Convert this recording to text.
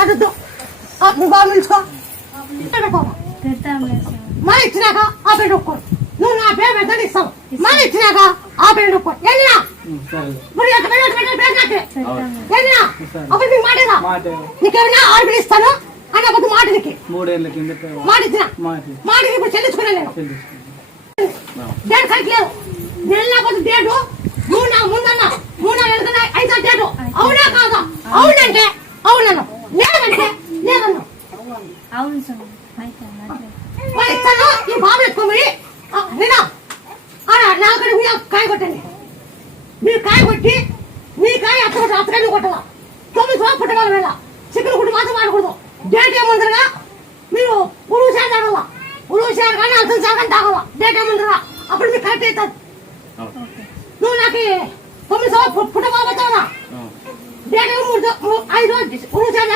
మాట్లాడద్దు. నువ్వు బాగా నిలుచుకో. మళ్ళీ ఇచ్చినాక ఆ పేరు ఒప్పుకో. నువ్వు నా పేరు పెద్ద ఇస్తావు. మళ్ళీ ఇచ్చినాక ఆ పేరు ఒప్పుకో. వెళ్ళినా వెళ్ళినా అప్పుడు నీకు మాటేదా నీకేమైనా ఆర్డర్ ఇస్తాను అని అప్పుడు మాట నీకు మాట ఇచ్చిన మాటకి ఇప్పుడు చెల్లించుకున్నా నేను. డేట్ కరెక్ట్ లేదు. వెళ్ళకపోతే డేటు నువ్వు నా ముందన్నా నువ్వు నా వెళ్తున్నా అయితే డేటు అవునా కాదా? అవునంటే అవునన్నా లేదంటే లేదన్నా ఇస్తాను. ఈ బాబు ఎత్తుకోమని నేనా నాకడ మీ కాయ కొట్టండి. మీరు కాయ కొట్టి మీ కాయ అత్తకొట్టు అత్తకాయ కొట్టదా 9 సంవత్సరాలు పుట్టగల వేళ చికెన్ గుడ్డు మాత్రం ఆడకూడదు. డేట్ ఏముందరగా మీరు ఉరువు శాఖ తాగల ఉరువు శాఖ కానీ అర్థం శాఖ తాగల. డేట్ ఏముందరగా అప్పుడు మీకు కరెక్ట్ అవుతుంది. నువ్వు నాకు 9 సంవత్సరాలు పుట్టబోతావా? డేట్ 5 రోజులు ఉరువు శాఖ